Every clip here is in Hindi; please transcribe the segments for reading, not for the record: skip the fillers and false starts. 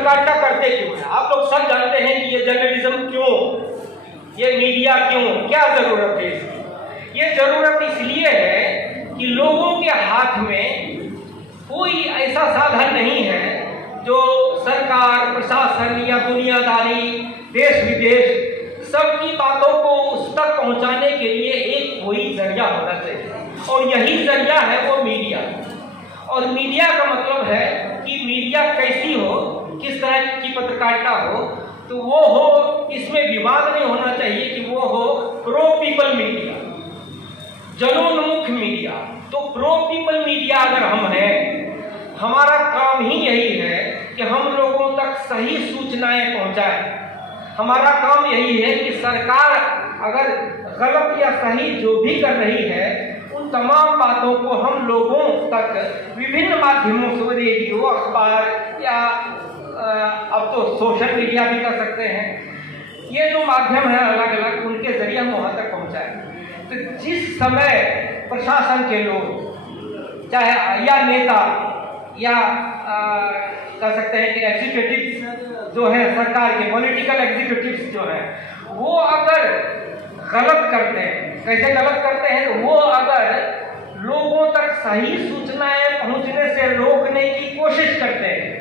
पत्रकारिता करते क्यों हैं? आप लोग सब जानते हैं कि ये जर्नलिज्म क्यों, ये मीडिया क्यों, क्या जरूरत है इसकी? ये जरूरत इसलिए है कि लोगों के हाथ में कोई ऐसा साधन नहीं है जो सरकार, प्रशासन या दुनियादारी, देश विदेश सबकी बातों को उस तक पहुंचाने के लिए एक कोई जरिया होना चाहिए, और यही जरिया है वो मीडिया। और मीडिया का मतलब है कि मीडिया कैसी हो, किस तरह की पत्रकारिता हो, तो वो हो, इसमें विवाद नहीं होना चाहिए कि वो हो प्रो पीपल मीडिया, जनोन्मुख मीडिया। तो प्रो पीपल मीडिया अगर हम हैं, हमारा काम ही यही है कि हम लोगों तक सही सूचनाएं पहुंचाएं। हमारा काम यही है कि सरकार अगर गलत या सही जो भी कर रही है, उन तमाम बातों को हम लोगों तक विभिन्न माध्यमों से, रेडियो, अखबार या अब तो सोशल मीडिया भी कर सकते हैं, ये जो माध्यम है अलग अलग, उनके जरिए हम वहाँ तक पहुँचाएं। तो जिस समय प्रशासन के लोग, चाहे या नेता या कह सकते हैं कि एग्जीक्यूटिव जो है सरकार के, पॉलिटिकल एग्जीक्यूटिव्स जो है, वो अगर गलत करते हैं, कैसे गलत करते हैं, तो वो अगर लोगों तक सही सूचनाएं पहुंचने से रोकने की कोशिश करते हैं,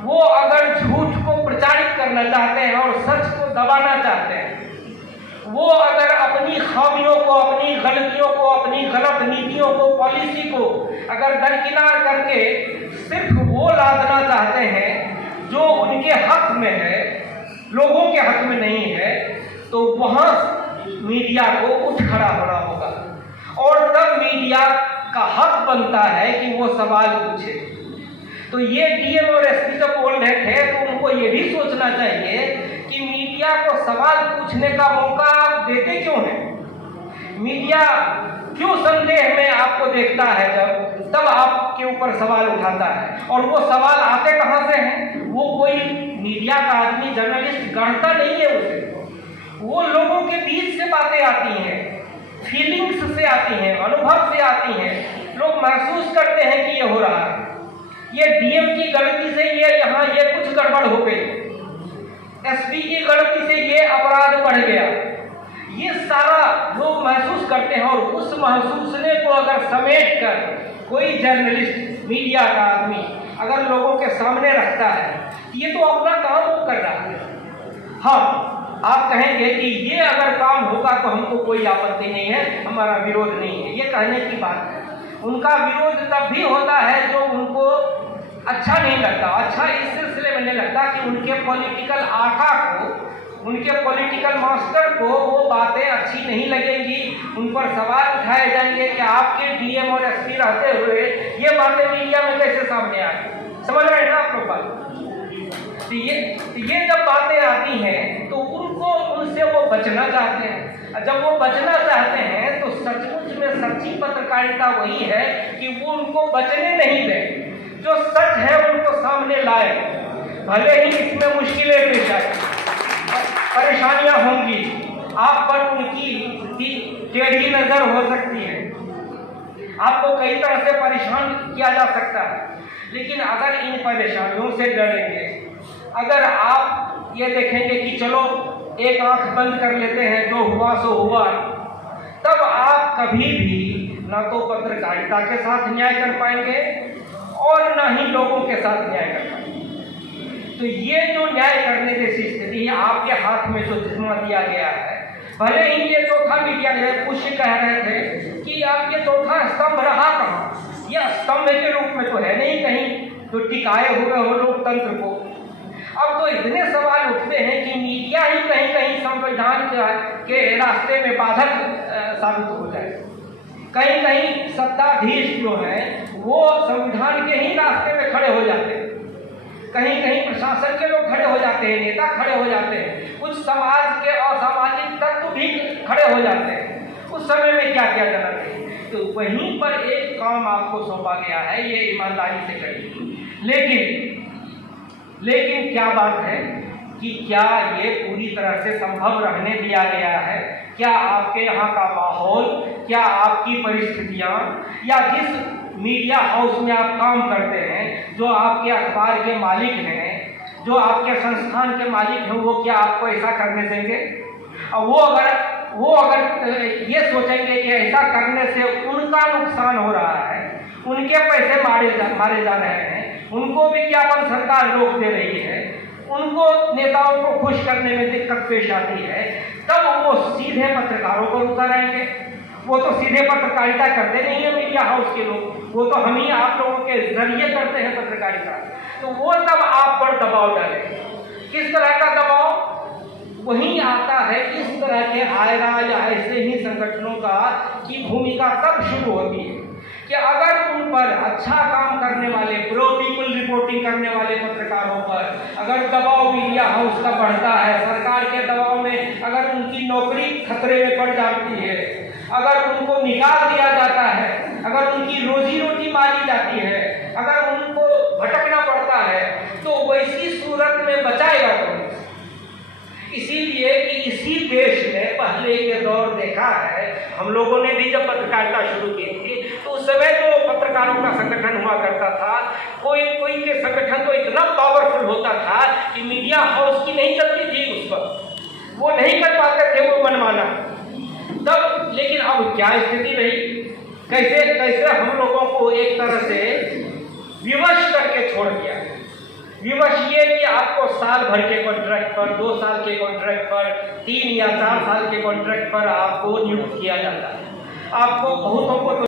वो अगर झूठ को प्रचारित करना चाहते हैं और सच को दबाना चाहते हैं, वो अगर अपनी खामियों को, अपनी गलतियों को, अपनी गलत नीतियों को, पॉलिसी को अगर दरकिनार करके सिर्फ वो लादना चाहते हैं जो उनके हक में है, लोगों के हक में नहीं है, तो वहाँ मीडिया को उठ खड़ा होना होगा। और तब मीडिया का हक बनता है कि वो सवाल पूछे। तो ये डीएम और एसपी जब बोल रहे थे, तो उनको ये भी सोचना चाहिए कि मीडिया को सवाल पूछने का मौका आप देते क्यों हैं? मीडिया क्यों संदेह में आपको देखता है तब आपके ऊपर सवाल उठाता है? और वो सवाल आते कहाँ से हैं? वो कोई मीडिया का आदमी, जर्नलिस्ट गढ़ता नहीं है उसे, वो लोगों के बीच से बातें आती हैं, फीलिंग्स से आती हैं, अनुभव से आती हैं। लोग महसूस करते हैं कि ये हो रहा है, ये डीएम की गलती से ये यहाँ ये कुछ गड़बड़ हो गई, एसपी की गलती से ये अपराध बढ़ गया, ये सारा लोग महसूस करते हैं। और उस महसूसने को अगर समेट कर कोई जर्नलिस्ट, मीडिया का आदमी अगर लोगों के सामने रखता है, ये तो अपना काम वो कर रहा है। हाँ, आप कहेंगे कि ये अगर काम होगा तो हमको कोई आपत्ति नहीं है, हमारा विरोध नहीं है, ये कहने की बात है। उनका विरोध तब भी होता है जो उनको अच्छा नहीं लगता। अच्छा इस सिलसिले में नहीं लगता कि उनके पॉलिटिकल आका को, उनके पॉलिटिकल मास्टर को वो बातें अच्छी नहीं लगेंगी, उन पर सवाल उठाए जाएंगे कि आपके डीएम और एसपी रहते हुए ये बातें मीडिया में कैसे सामने आ गई। समझ रहे हैं ना आप लोग बात? तो ये जब बातें आती हैं तो उनको, उनसे वो बचना चाहते हैं। जब वो बचना चाहते हैं तो सचमुच में सच्ची पत्रकारिता वही है कि वो उनको बचने नहीं दें, जो सच है उनको सामने लाए, भले ही इसमें मुश्किलें पेश आए, परेशानियां होंगी, आप पर उनकी टेढ़ी नजर हो सकती है, आपको कई तरह से परेशान किया जा सकता है। लेकिन अगर इन परेशानियों से डरेंगे, अगर आप ये देखेंगे कि चलो एक आंख बंद कर लेते हैं, जो हुआ सो हुआ, तब आप कभी भी ना तो पत्रकारिता के साथ न्याय कर पाएंगे और ना ही लोगों के साथ न्याय कर पाएंगे। तो ये जो न्याय करने जैसी स्थिति है, आपके हाथ में जो जिम्मा दिया गया है, भले ही ये चौथा मीडिया है, कुछ कह रहे थे कि आप ये चौथा स्तंभ रहा कहाँ, यह स्तंभ के रूप में तो है नहीं कहीं जो टिकाए हुए हो लोकतंत्र को। अब तो इतने सवाल उठते हैं कि मीडिया ही कहीं कहीं संविधान के रास्ते में बाधक साबित हो जाए, कहीं कहीं सत्ताधीश जो है वो संविधान के ही रास्ते में खड़े हो जाते हैं, कहीं कहीं प्रशासन के लोग खड़े हो जाते हैं, नेता खड़े हो जाते हैं, कुछ समाज के असामाजिक तत्व भी खड़े हो जाते हैं। उस समय में क्या किया जाना चाहिए? तो वहीं पर एक काम आपको सौंपा गया है, ये ईमानदारी से करिए। लेकिन क्या बात है कि क्या ये पूरी तरह से संभव रहने दिया गया है? क्या आपके यहाँ का माहौल, क्या आपकी परिस्थितियाँ, या जिस मीडिया हाउस में आप काम करते हैं, जो आपके अखबार के मालिक हैं, जो आपके संस्थान के मालिक हैं वो क्या आपको ऐसा करने देंगे? और वो अगर ये सोचेंगे कि ऐसा करने से उनका नुकसान हो रहा है, उनके पैसे मारे जा रहे हैं, उनको विज्ञापन सरकार रोक दे रही है, उनको नेताओं को खुश करने में दिक्कत पेश आती है, तब वो सीधे पत्रकारों पर उतर आएंगे। वो तो सीधे पत्रकारिता करते नहीं है मीडिया हाउस के लोग, वो तो हम ही आप लोगों के जरिए करते हैं पत्रकारिता। तो वो तब आप पर दबाव डालेंगे। किस तरह का दबाव? वही आता है इस तरह के आयरा या ऐसे ही संगठनों का की भूमिका तब शुरू होती है कि अगर उन पर अच्छा काम करने वाले, प्रो पीपल रिपोर्टिंग करने वाले पत्रकारों पर अगर दबाव मीडिया हाउस का बढ़ता है, सरकार के दबाव में अगर उनकी नौकरी खतरे में पड़ जाती है, अगर उनको निकाल दिया जाता है, अगर उनकी रोजी रोटी मारी जाती है, अगर उनको भटकना पड़ता है, तो वैसी सूरत में बचाएगा कौन? इसीलिए कि इसी देश ने पहले के दौर देखा है, हम लोगों ने भी जब पत्रकारिता शुरू की थी तो उस समय तो पत्रकारों का संगठन हुआ करता था, कोई के संगठन तो इतना पावरफुल होता था कि मीडिया हाउस की नहीं चलती थी उस पर, वो नहीं कर पाते थे वो मनमाना तब। लेकिन अब क्या स्थिति रही, कैसे हम लोगों को एक तरह से विवश करके छोड़ दिया। विवश ये कि आपको साल भर के कॉन्ट्रैक्ट पर, 2 साल के कॉन्ट्रैक्ट पर, 3 या 4 साल के कॉन्ट्रैक्ट पर आपको नियुक्त किया जाता है। आपको बहुतों को